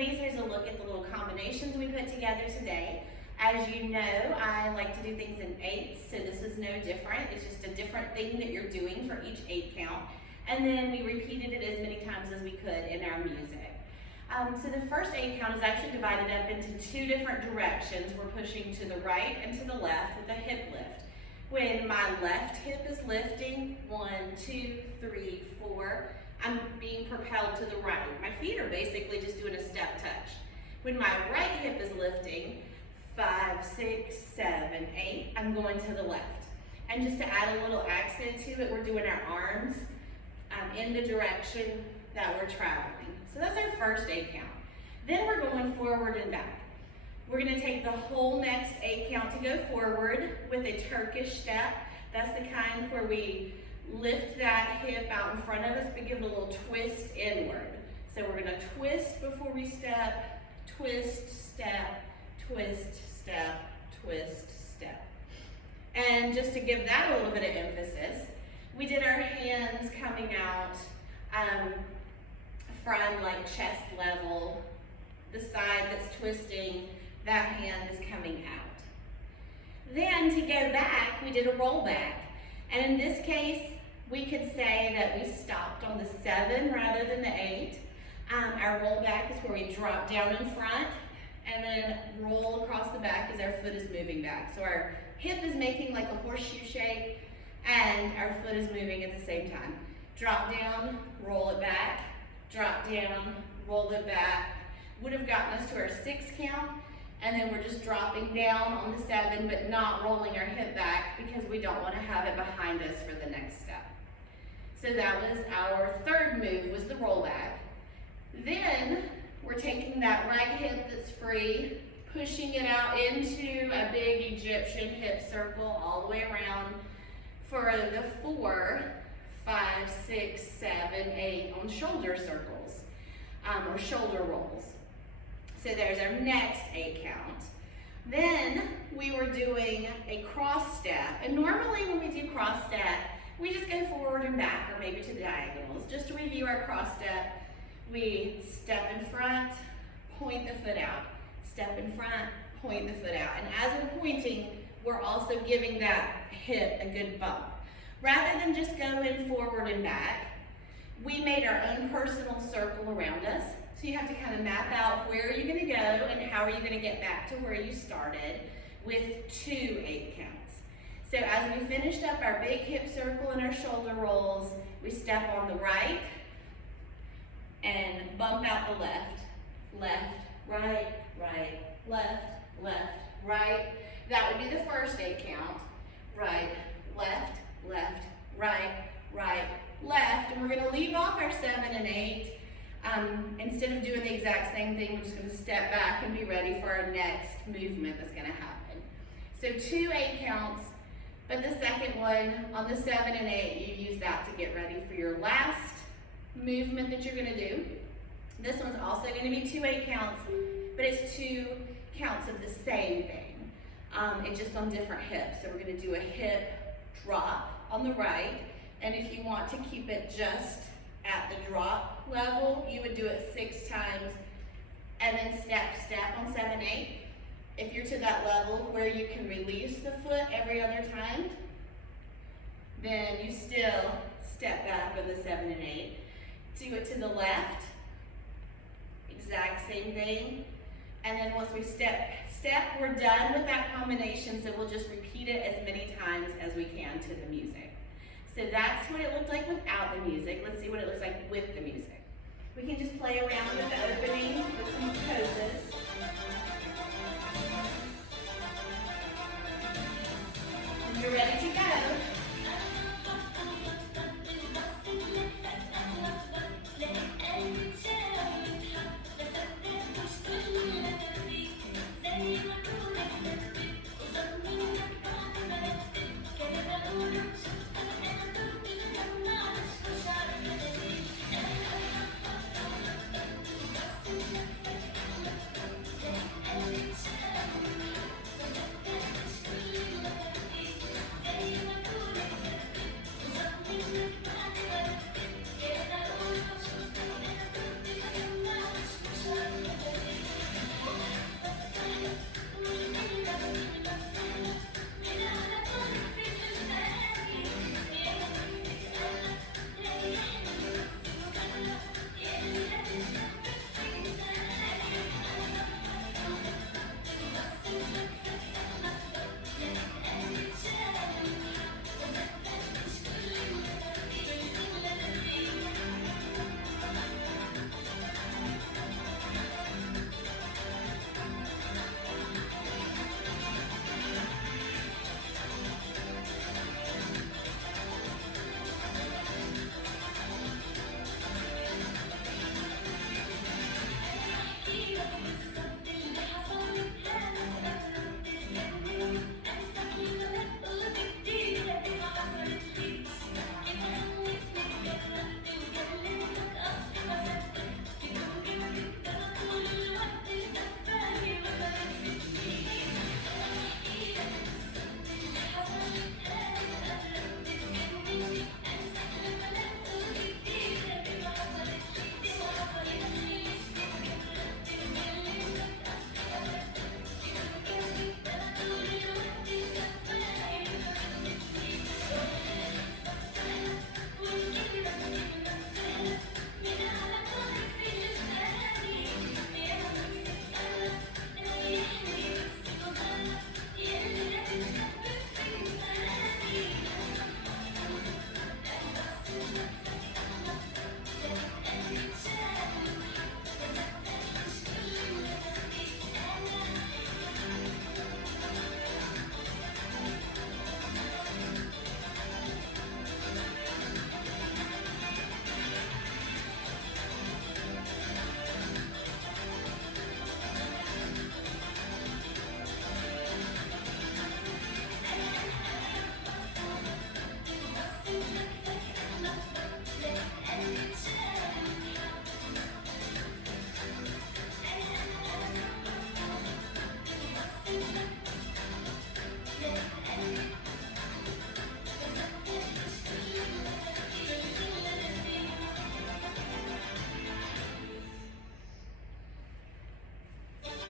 ladies, here's a look at the little combinations we put together today. As you know, I like to do things in eights, so this is no different. It's just a different thing that you're doing for each 8 count. And then we repeated it as many times as we could in our music. So the first 8 count is actually divided up into 2 different directions. We're pushing to the right and to the left with a hip lift. When my left hip is lifting, 1, 2, 3, 4, I'm being propelled to the right. My feet are basically just doing a step touch. When my right hip is lifting, 5, 6, 7, 8, I'm going to the left. And just to add a little accent to it, we're doing our arms in the direction that we're traveling. So that's our first 8 count. Then we're going forward and back. We're going to take the whole next 8 count to go forward with a Turkish step. That's the kind where we lift that hip out in front of us, but give it a little twist inward. So we're going to twist before we step, twist, step, twist, step, twist, step. And just to give that a little bit of emphasis, we did our hands coming out from like chest level. The side that's twisting, that hand is coming out. Then to go back, we did a roll back. And in this case, we could say that we stopped on the 7 rather than the 8. Our roll back is where we drop down in front and then roll across the back as our foot is moving back. So our hip is making like a horseshoe shape and our foot is moving at the same time. Drop down, roll it back, drop down, roll it back. Would have gotten us to our 6 count, and then we're just dropping down on the 7 but not rolling our hip back because we don't want to have it behind us for the next step. So that was our third move, was the roll back. Then we're taking that right hip that's free, pushing it out into a big Egyptian hip circle all the way around for the 4, 5, 6, 7, 8 on shoulder circles, or shoulder rolls. So there's our next 8 count. Then we were doing a cross step, and normally when we do cross step, we just go forward and back, or maybe to the diagonals. Just to review our cross step, we step in front, point the foot out. Step in front, point the foot out. And as we're pointing, we're also giving that hip a good bump. Rather than just going forward and back, we made our own personal circle around us. So you have to kind of map out where you're going to go and how are you going to get back to where you started with 2 8 counts. So as we finished up our big hip circle and our shoulder rolls, we step on the right and bump out the left, left, right, right, left, left, right. That would be the first 8 count. Right, left, left, right, right, left. And we're going to leave off our 7 and 8. Instead of doing the exact same thing, we're just going to step back and be ready for our next movement that's going to happen. So 2 8 counts, but the second one on the 7 and 8, you use that to get ready for your last movement that you're going to do. This one's also going to be 2 8 counts, but it's 2 counts of the same thing. It's just on different hips. So we're going to do a hip drop on the right, and if you want to keep it just at the drop level, you would do it 6 times and then step, step on 7, 8. If you're to that level where you can release the foot every other time, then you still step back on the 7 and 8. Do it to the left, exact same thing. And then once we step, we're done with that combination, so we'll just repeat it as many times as we can to the music. So that's what it looked like without the music. Let's see what it looks like with the music. We can just play around with the opening with some poses.